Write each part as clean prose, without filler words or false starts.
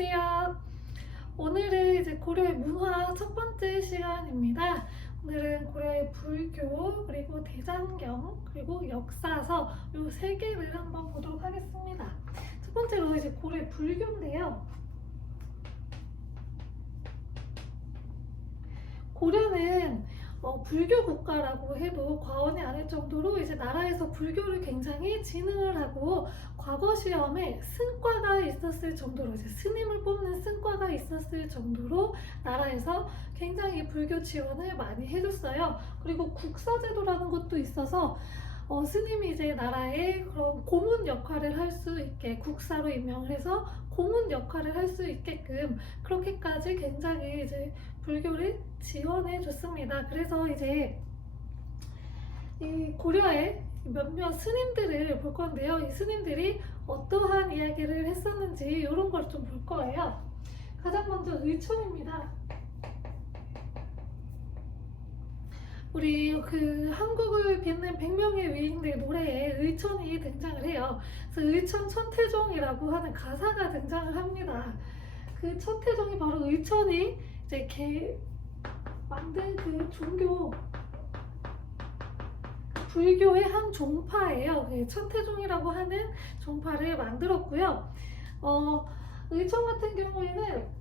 안녕하세요. 오늘은 이제 고려의 문화 첫 번째 시간입니다. 오늘은 고려의 불교, 그리고 대장경, 그리고 역사서 이 세 개를 한번 보도록 하겠습니다. 첫 번째로 이제 고려의 불교인데요. 고려는 불교 국가라고 해도 과언이 아닐 정도로 이제 나라에서 불교를 굉장히 진흥을 하고 과거 시험에 승과가 있었을 정도로 이제 스님을 뽑는 승과가 있었을 정도로 나라에서 굉장히 불교 지원을 많이 해줬어요. 그리고 국사제도라는 것도 있어서 스님이 이제 나라의 그런 고문 역할을 할 수 있게 국사로 임명을 해서 고문 역할을 할 수 있게끔 그렇게까지 굉장히 이제 불교를 지원해 줬습니다. 그래서 이제 이 고려의 몇몇 스님들을 볼 건데요. 이 스님들이 어떠한 이야기를 했었는지 이런 걸 좀 볼 거예요. 가장 먼저 의천입니다. 우리 그 한국을 빛낸 100명의 위인들 노래에 의천이 등장을 해요. 그래서 의천 천태종이라고 하는 가사가 등장을 합니다. 그 천태종이 바로 의천이 이제 만든 그 종교 불교의 한 종파예요. 천태종이라고 하는 종파를 만들었고요. 의천 같은 경우에는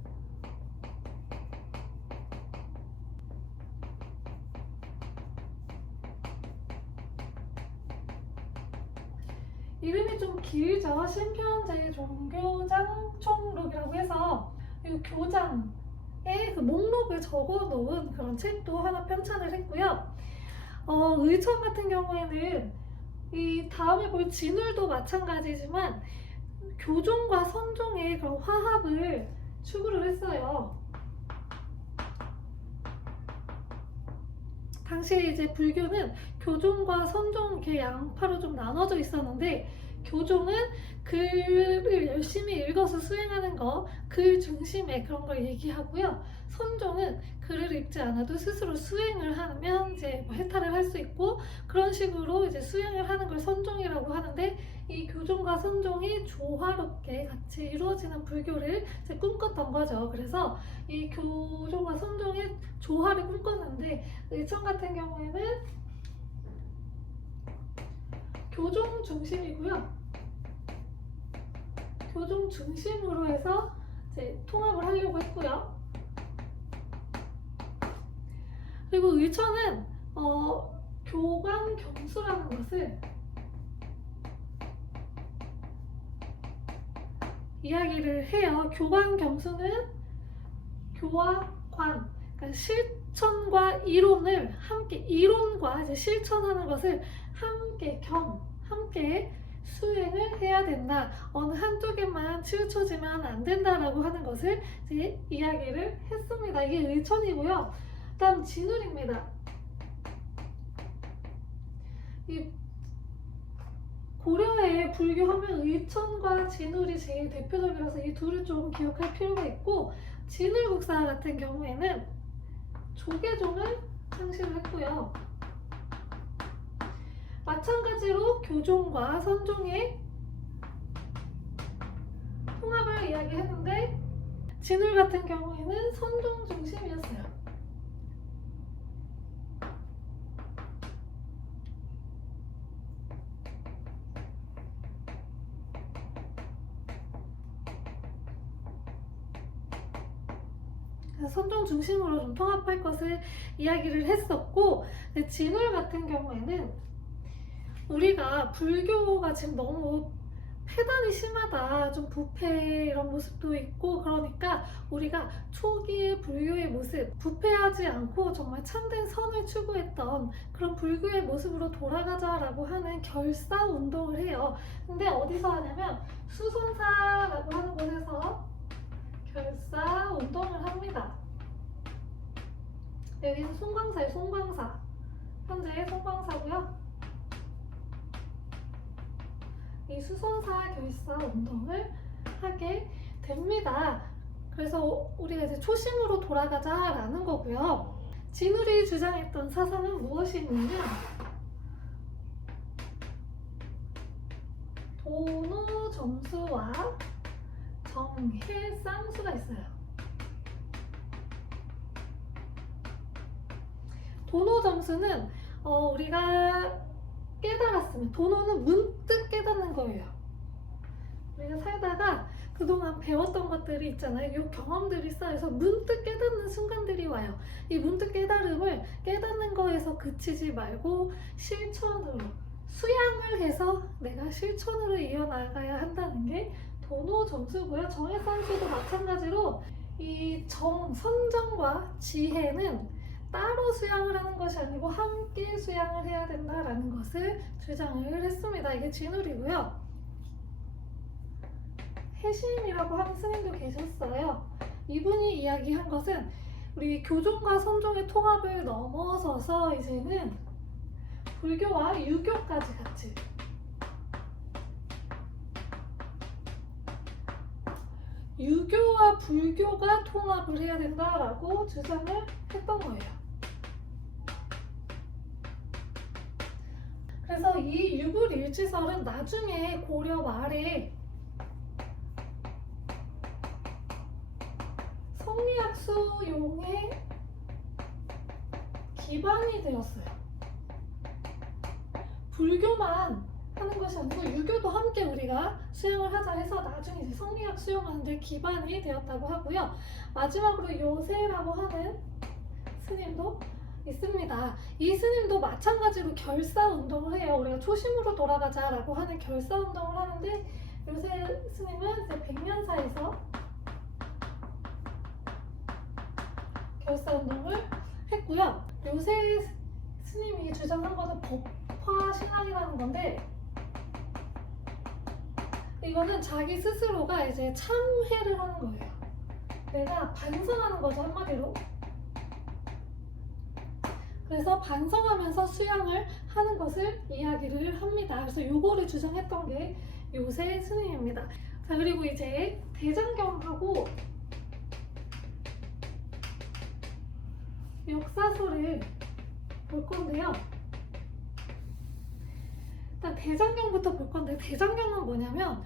이름이 좀 길죠. 신편제 종교장 총록이라고 해서 이 교장의 그 목록을 적어 놓은 그런 책도 하나 편찬을 했고요. 의천 같은 경우에는 이 다음에 볼 진울도 마찬가지지만 교종과 선종의 그런 화합을 추구를 했어요. 당시에 이제 불교는 교종과 선종 이렇게 양파로 좀 나눠져 있었는데, 교종은 글을 열심히 읽어서 수행하는 거, 글 중심의 그런 걸 얘기하고요. 선종은 글을 읽지 않아도 스스로 수행을 하면 이제 뭐 해탈을 할 수 있고, 그런 식으로 이제 수행을 하는 걸 선종이라고 하는데, 이 교종과 선종이 조화롭게 같이 이루어지는 불교를 이제 꿈꿨던 거죠. 그래서 이 교종과 선종의 조화를 꿈꿨는데, 의천 같은 경우에는 교종 중심이고요. 교종 중심으로 해서 이제 통합을 하려고 했고요. 그리고 의천은 교관경수라는 것을 이야기를 해요. 교관경수는 교와 관, 그러니까 실천과 이론을 함께, 이론과 이제 실천하는 것을 함께 수행을 해야 된다. 어느 한쪽에만 치우쳐지면 안 된다라고 하는 것을 이제 이야기를 했습니다. 이게 의천이고요. 다음 진울입니다. 이 고려의 불교하면 의천과 진울이 제일 대표적이라서 이 둘을 좀 기억할 필요가 있고, 진울국사 같은 경우에는 조계종을 창시를 했고요. 마찬가지로 교종과 선종의 통합을 이야기했는데, 진울 같은 경우에는 선종 중심이었어요. 선종 중심으로 좀 통합할 것을 이야기를 했었고, 진울 같은 경우에는 우리가 불교가 지금 너무 폐단이 심하다, 좀 부패 이런 모습도 있고, 그러니까 우리가 초기의 불교의 모습, 부패하지 않고 정말 참된 선을 추구했던 그런 불교의 모습으로 돌아가자라고 하는 결사 운동을 해요. 근데 어디서 하냐면 수손사라고 하는 곳에서 결사 운동을 합니다. 여기는 송광사예요. 송광사. 현재 송광사고요. 이 수손사 결사 운동을 하게 됩니다. 그래서 우리가 이제 초심으로 돌아가자라는 거고요. 진울이 주장했던 사상은 무엇이냐면 도노 점수와 정해 쌍수가 있어요. 도노 점수는 우리가 깨달았으면, 도노는 문득 깨닫는 거예요. 우리가 살다가 그동안 배웠던 것들이 있잖아요. 이 경험들이 쌓여서 문득 깨닫는 순간들이 와요. 이 문득 깨달음을 깨닫는 거에서 그치지 말고 실천으로, 수양을 해서 내가 실천으로 이어나가야 한다는 게 도노 점수고요. 정해 쌍수도 마찬가지로 이 선정과 지혜는 따로 수양을 하는 것이 아니고 함께 수양을 해야 된다라는 것을 주장을 했습니다. 이게 진울이고요. 해심이라고 하는 스님도 계셨어요. 이분이 이야기한 것은 우리 교종과 선종의 통합을 넘어서서 이제는 불교와 유교까지 같이 유교와 불교가 통합을 해야 된다라고 주장을 했던 거예요. 그래서 이 유불일지설은 나중에 고려 말에 성리학수용의 기반이 되었어요. 불교만 하는 것이 아니고 유교도 함께 우리가 수양을 하자 해서 나중에 이제 성리학 수용하는 데 기반이 되었다고 하고요. 마지막으로 요세라고 하는 스님도 있습니다. 이 스님도 마찬가지로 결사 운동을 해요. 우리가 초심으로 돌아가자라고 하는 결사 운동을 하는데 요세 스님은 이제 백년사에서 결사 운동을 했고요. 요세 스님이 주장한 것은 법화 신앙이라는 건데, 이거는 자기 스스로가 이제 참회를 하는 거예요. 내가 반성하는 거죠, 한마디로. 그래서 반성하면서 수양을 하는 것을 이야기를 합니다. 그래서 요거를 주장했던 게 요세 스님입니다. 자, 그리고 이제 대장경하고 역사서를 볼 건데요. 일단 대장경부터 볼 건데, 대장경은 뭐냐면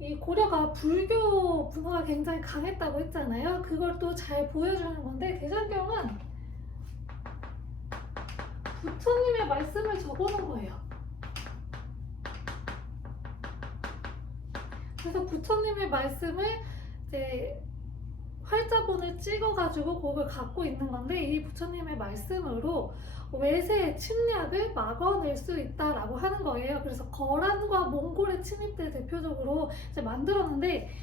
이 고려가 불교 문화가 굉장히 강했다고 했잖아요. 그걸 또 잘 보여주는 건데, 대장경은 부처님의 말씀을 적어놓은 거예요. 그래서 부처님의 말씀을 이제 활자본을 찍어가지고 그걸 갖고 있는 건데, 이 부처님의 말씀으로 외세의 침략을 막아낼 수 있다라고 하는 거예요. 그래서 거란과 몽골의 침입 때 대표적으로 이제 만들었는데,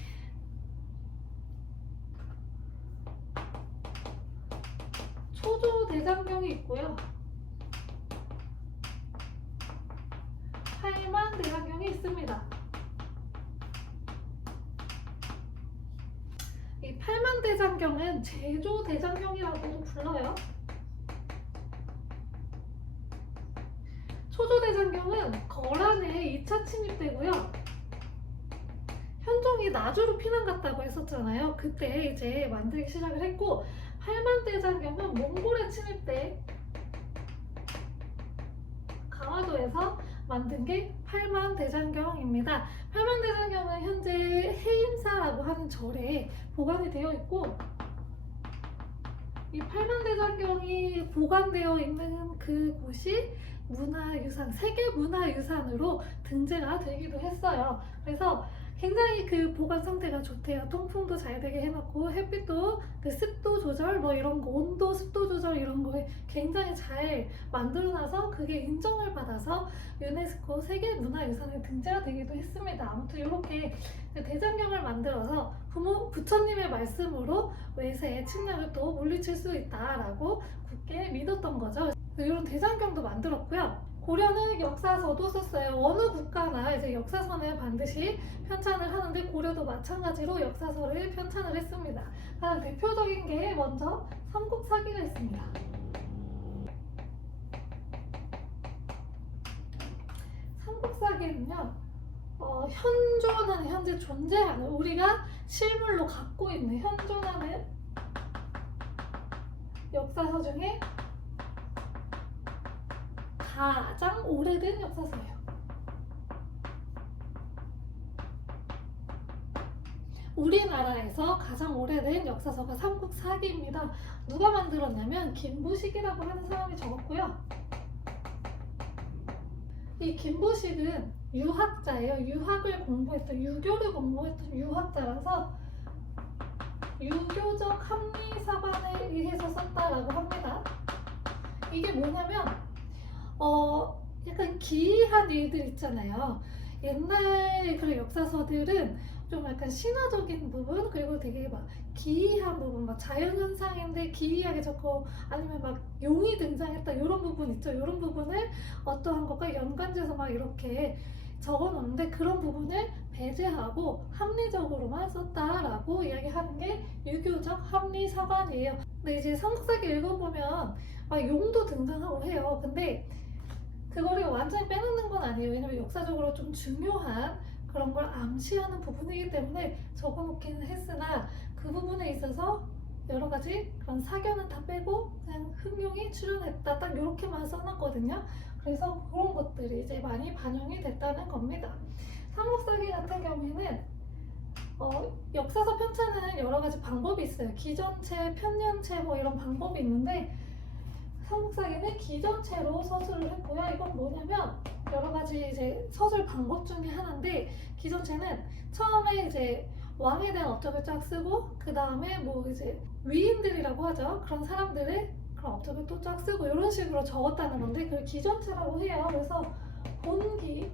초조 대장경이 있고요. 팔만 대장경이 있습니다. 이 팔만 대장경은 제조 대장경이라고도 불러요. 초조 대장경은 거란의 2차 침입 때고요. 현종이 나주로 피난 갔다고 했었잖아요. 그때 이제 만들기 시작을 했고, 팔만 대장경은 몽골의 침입 때 강화도에서 만든 게 팔만 대장경입니다. 팔만 대장경은 현재 해임사라고 하는 절에 보관이 되어 있고, 이 팔만 대장경이 보관되어 있는 그곳이 문화유산, 세계문화유산으로 등재가 되기도 했어요. 그래서 굉장히 그 보관 상태가 좋대요. 통풍도 잘 되게 해놓고, 햇빛도 그 습도 조절 뭐 이런 거, 온도 습도 조절 이런 거에 굉장히 잘 만들어놔서 그게 인정을 받아서 유네스코 세계문화유산에 등재가 되기도 했습니다. 아무튼 이렇게 대장경을 만들어서 부처님의 말씀으로 외세의 침략을 또 물리칠 수 있다라고 굳게 믿었던 거죠. 이런 대장경도 만들었고요. 고려는 역사서도 썼어요. 어느 국가나 이제 역사서는 반드시 편찬을 하는데, 고려도 마찬가지로 역사서를 편찬을 했습니다. 가장 대표적인 게 먼저 삼국사기가 있습니다. 삼국사기는요, 현존하는, 현재 존재하는, 우리가 실물로 갖고 있는 현존하는 역사서 중에 가장 오래된 역사서예요. 우리나라에서 가장 오래된 역사서가 삼국사기입니다. 누가 만들었냐면 김부식이라고 하는 사람이 적었고요. 이 김부식은 유학자예요. 유교를 공부했던 유학자라서 유교적 합리사관에 의해서 썼다라고 합니다. 이게 뭐냐면 약간 기이한 일들 있잖아요. 옛날 그런 역사서들은 좀 약간 신화적인 부분, 그리고 되게 막 기이한 부분, 막 자연현상인데 기이하게 적고, 아니면 막 용이 등장했다 이런 부분 있죠. 이런 부분을 어떠한 것과 연관지어서 막 이렇게 적어 놓는데, 그런 부분을 배제하고 합리적으로만 썼다라고 이야기하는 게 유교적 합리사관이에요. 근데 이제 삼국사기 읽어보면 용도 등장하고 해요. 근데 그거를 완전히 빼놓는 건 아니에요. 왜냐면 역사적으로 좀 중요한 그런 걸 암시하는 부분이기 때문에 적어놓기는 했으나, 그 부분에 있어서 여러 가지 그런 사견은 다 빼고 그냥 흥룡이 출연했다, 딱 이렇게만 써놨거든요. 그래서 그런 것들이 이제 많이 반영이 됐다는 겁니다. 삼국사기 같은 경우에는 역사서 편찬은 여러 가지 방법이 있어요. 기전체, 편년체 뭐 이런 방법이 있는데, 삼국사기는 기전체로 서술을 했고요. 이건 뭐냐면 여러 가지 이제 서술 방법 중에 하나인데, 기전체는 처음에 이제 왕에 대한 업적을 쫙 쓰고, 그 다음에 뭐 이제 위인들이라고 하죠. 그런 사람들의 그런 업적을 또 쫙 쓰고 이런 식으로 적었다는 건데, 그걸 기전체라고 해요. 그래서 본기,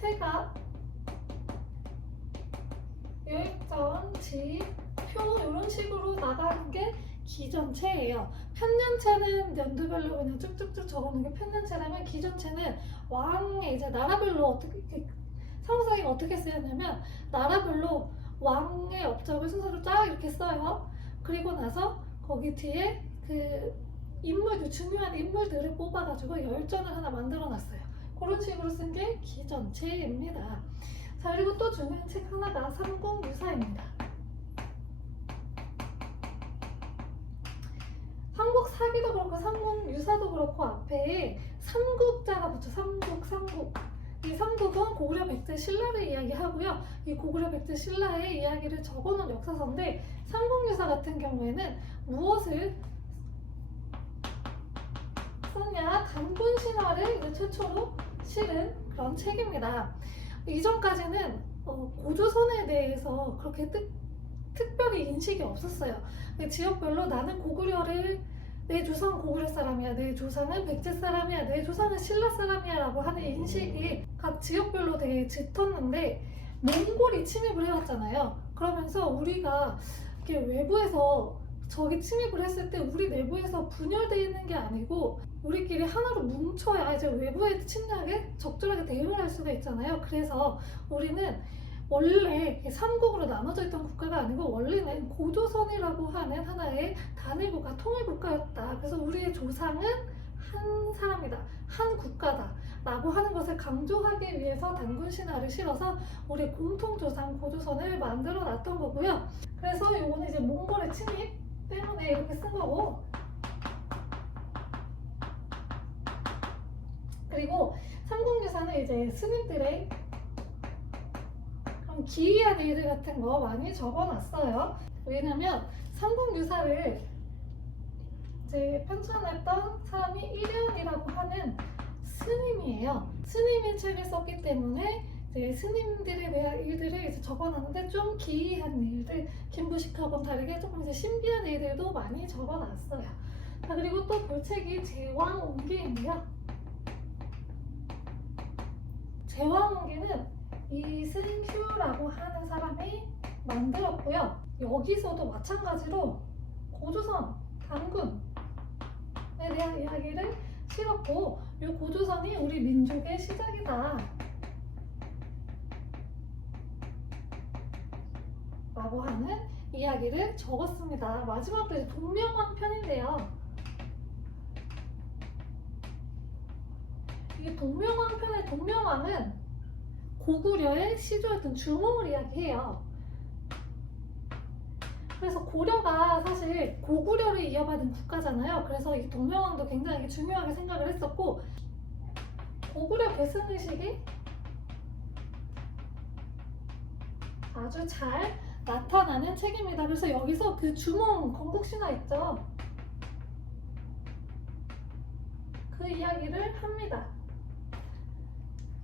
세가, 열전, 지, 표 이런 식으로 나가는 게 기전체예요. 편년체는 연도별로 그냥 쭉쭉쭉 적어놓은 게 편년체라면, 기전체는 왕의 이제 나라별로 어떻게, 삼국사기가 어떻게 쓰였냐면 나라별로 왕의 업적을 순서로 쫙 이렇게 써요. 그리고 나서 거기 뒤에 그 인물들, 중요한 인물들을 뽑아가지고 열전을 하나 만들어놨어요. 그런 식으로 쓴 게 기전체입니다. 자, 그리고 또 중요한 책 하나가 삼국유사입니다. 삼국사기도 그렇고 삼국유사도 그렇고 앞에 삼국자가 붙죠. 삼국. 이 삼국은 고구려 백제 신라를 이야기하고요. 이 고구려 백제 신라의 이야기를 적어놓은 역사서인데, 삼국유사 같은 경우에는 무엇을 썼냐? 단군 신화를 이제 최초로 실은 그런 책입니다. 이전까지는 고조선에 대해서 그렇게 특별히 인식이 없었어요. 지역별로 나는 고구려를, 내 조상은 고구려 사람이야, 내 조상은 백제 사람이야, 내 조상은 신라 사람이야 라고 하는 인식이 각 지역별로 되게 짙었는데, 몽골이 침입을 해왔잖아요. 그러면서 우리가 이렇게 외부에서 적이 침입을 했을 때 우리 내부에서 분열되어 있는 게 아니고 우리끼리 하나로 뭉쳐야 이제 외부의 침략에 적절하게 대응을 할 수가 있잖아요. 그래서 우리는 원래 삼국으로 나눠져 있던 국가가 아니고 원래는 고조선이라고 하는 하나의 단일국가, 통일국가였다. 그래서 우리의 조상은 한 사람이다, 한 국가다 라고 하는 것을 강조하기 위해서 단군 신화를 실어서 우리 공통조상 고조선을 만들어 놨던 거고요. 그래서 이거는 이제 몽골의 침입 때문에 이렇게 쓴 거고, 그리고 삼국유사는 이제 스님들의 그런 기이한 일들 같은 거 많이 적어놨어요. 왜냐면 삼국유사를 이제 편찬했던 사람이 일현이라고 하는 스님이에요. 스님이 책을 썼기 때문에 이제 스님들에 대한 일들을 이제 적어놨는데, 좀 기이한 일들, 김부식하고는 다르게 조금 이제 신비한 일들도 많이 적어놨어요. 자, 그리고 또 볼 책이 제왕옹기인데요. 제왕옹기는 이승휴라고 하는 사람이 만들었고요. 여기서도 마찬가지로 고조선, 단군에 대한 이야기를 실었고, 이 고조선이 우리 민족의 시작이다 라고 하는 이야기를 적었습니다. 마지막으로 이제 동명왕 편인데요. 이 동명왕 편의 동명왕은 고구려의 시조였던 주몽을 이야기해요. 그래서 고려가 사실 고구려를 이어받은 국가잖아요. 그래서 이 동명왕도 굉장히 중요하게 생각을 했었고, 고구려 계승의식이 아주 잘 나타나는 책입니다. 그래서 여기서 그 주몽 건국신화 있죠? 그 이야기를 합니다.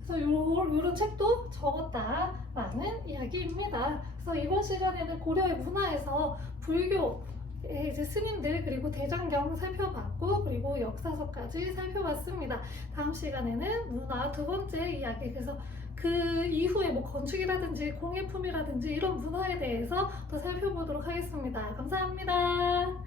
그래서 요런 책도 적었다라는 이야기입니다. 그래서 이번 시간에는 고려의 문화에서 불교의 이제 스님들 그리고 대장경 살펴봤고 그리고 역사서까지 살펴봤습니다. 다음 시간에는 문화 두 번째 이야기 그래서 그 이후에 뭐 건축이라든지 공예품이라든지 이런 문화에 대해서 더 살펴보도록 하겠습니다. 감사합니다.